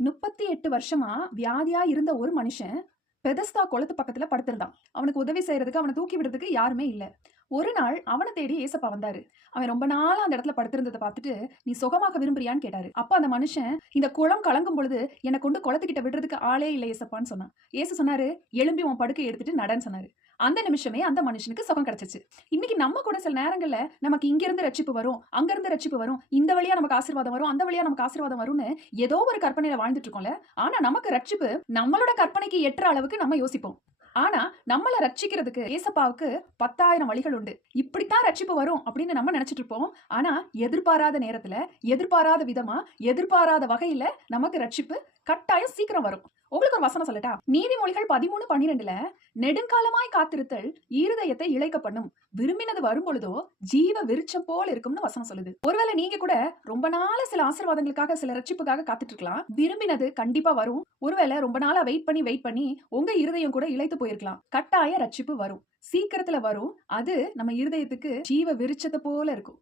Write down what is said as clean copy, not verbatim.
38 வருஷமா வியாதியா இருந்த ஒரு மனுஷன் பெதஸ்தா குளத்து பக்கத்துல படுத்திருந்தான். அவனுக்கு உதவி செய்யறதுக்கு, அவன தூக்கி விடுறதுக்கு யாருமே இல்ல. ஒரு நாள் அவன தேடி ஏசப்பா வந்தாரு. அவன் ரொம்ப நாளா அந்த இடத்துல படுத்திருந்தத பார்த்துட்டு, "நீ சுகமாக விரும்புறியான்னு?" கேட்டாரு. அப்ப அந்த மனுஷன், "இந்த குளம் கலங்கும் பொழுது என்ன கொண்டு குளத்துக்கிட்ட விடுறதுக்கு ஆளே இல்ல ஏசப்பான்னு" சொன்னான். ஏசு சொன்னாரு, "எழும்பி உன் படுக்கைய எடுத்துட்டு நடன்னு" சொன்னாரு. அந்த நிமிஷமே அந்த மனுஷனுக்கு சுகம் கிடைச்சுச்சு. இன்னைக்கு நம்ம கூட சில நேரங்கள்ல நமக்கு இங்க இருந்து ரட்சிப்பு வரும், அங்க இருந்து ரட்சிப்பு வரும், இந்த வழியா நமக்கு ஆசீர்வாதம் வரும், அந்த வழியா நமக்கு ஆசீர்வாதம் வரும்னு ஏதோ ஒரு கற்பனையில வாழ்ந்துட்டு இருக்கோம்ல. ஆனா நமக்கு ரட்சிப்பு நம்மளோட கற்பனைக்கு எட்டுற அளவுக்கு நம்ம யோசிப்போம். ஆனா நம்மள ரட்சிக்கிறதுக்கு ஏசப்பாவுக்கு 10,000 வழிகள் உண்டு. இப்படித்தான் ரட்சிப்பு வரும் அப்படின்னு நம்ம நினைச்சிட்டு இருப்போம். ஆனா எதிர்பாராத நேரத்துல, எதிர்பாராத விதமா, எதிர்பாராத வகையில நமக்கு ரட்சிப்பு கட்டாயம் சீக்கிரம் வரும். உங்களுக்கு ஒரு வசனம் சொல்லட்டா? நீதிமொழிகள் 13:12ல நெடுங்காலமாய் காத்திருத்தல் இருதயத்தை இளைக்க பண்ணும். விரும்பினது வரும் பொழுதோ ஜீவ விருட்சம் போல இருக்கும்னு வசனம் சொல்லுது. ஒருவேளை நீங்க கூட ரொம்ப நாளா சில ஆசீர்வாதங்களுக்காக, சில ரட்சிப்புக்காக காத்துட்டு இருக்கலாம். விரும்பினது கண்டிப்பா வரும். ஒருவேளை ரொம்ப நாளா வெயிட் பண்ணி உங்க இருதயம் கூட இளைத்து போயிருக்கலாம். கட்டாய ரட்சிப்பு வரும். சீக்கிரத்துல வரும். அது நம்ம இருதயத்துக்கு ஜீவ விருட்சத்தை போல இருக்கும்.